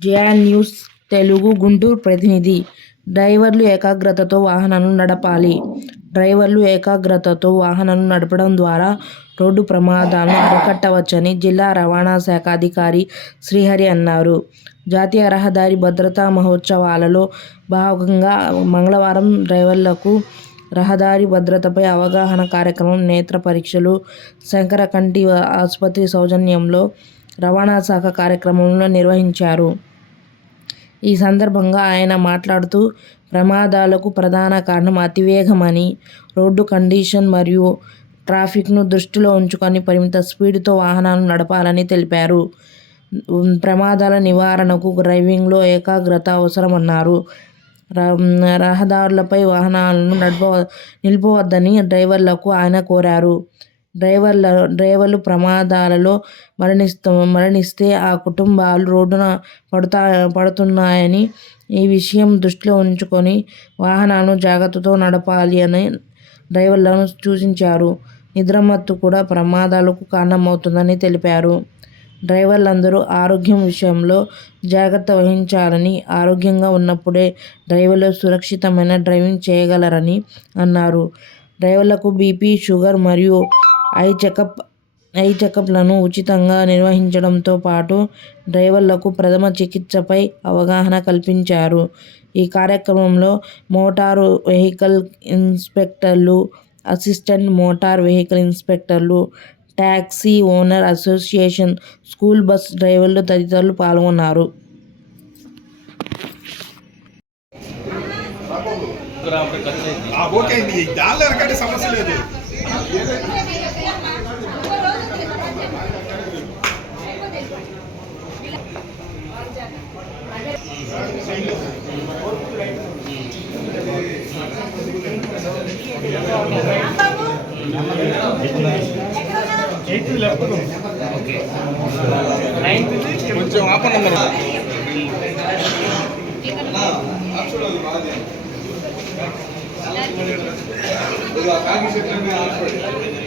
JN news Telugu Guntur ప్రతినిధి. డ్రైవర్లు ఏకాగ్రతతో వాహనాలను నడపాలి. డ్రైవర్లు ఏకాగ్రతతో వాహనాలను నడపడం ద్వారా రోడ్డు ప్రమాదాలను అరికట్టవచ్చని జిల్లా రవాణా శాఖ అధికారి శ్రీహరి అన్నారు. జాతీయ రహదారి భద్రతా మహోత్సవాలలో భాగంగా మంగళవారం డ్రైవర్లకు రహదారి భద్రతపై అవగాహన కార్యక్రమం నేత్ర పరీక్షలు శంకర కంటి ఆసుపత్రి సౌజన్యంలో రవాణా శాఖ కార్యక్రమంలో నిర్వహించారు. ఈ సందర్భంగా ఆయన మాట్లాడుతూ ప్రమాదాలకు ప్రధాన కారణం అతివేగమని రోడ్డు కండిషన్ మరియు ట్రాఫిక్ను దృష్టిలో ఉంచుకొని పరిమిత స్పీడ్తో వాహనాలు నడపాలని తెలిపారు. ప్రమాదాల నివారణకు డ్రైవింగ్లో ఏకాగ్రత అవసరమన్నారు. ర- రహదారులపై వాహనాలను నడప నిలిపవద్దని డ్రైవర్లకు ఆయన కోరారు. డ్రైవర్ల డ్రైవర్లు ప్రమాదాలలో మరణిస్తూ మరణిస్తే ఆ కుటుంబాలు రోడ్డున పడుతా పడుతున్నాయని ఈ విషయం దృష్టిలో ఉంచుకొని వాహనాలను జాగ్రత్తతో నడపాలి అని డ్రైవర్లను సూచించారు. నిద్రమత్తు కూడా ప్రమాదాలకు కారణమవుతుందని తెలిపారు. డ్రైవర్లందరూ ఆరోగ్యం విషయంలో జాగ్రత్త వహించాలని ఆరోగ్యంగా ఉన్నప్పుడే డ్రైవర్లు సురక్షితమైన డ్రైవింగ్ చేయగలరని అన్నారు. డ్రైవర్లకు బీపీ షుగర్ మరియు ఐ చెకప్ ఐ చెకప్లను ఉచితంగా నిర్వహించడంతో పాటు డ్రైవర్లకు ప్రథమ చికిత్సపై అవగాహన కల్పించారు. ఈ కార్యక్రమంలో మోటారు వెహికల్ ఇన్స్పెక్టర్లు assistant motor vehicle ఇన్స్పెక్టర్లు taxi owner association school bus డ్రైవర్లు తదితరులు పాల్గొన్నారు. ఓకే అండి. దానిలో ఎరకంటే సమస్య లేదు. కొంచెం ఆపండి మరి. 이거 가기 시작하면 안 돼.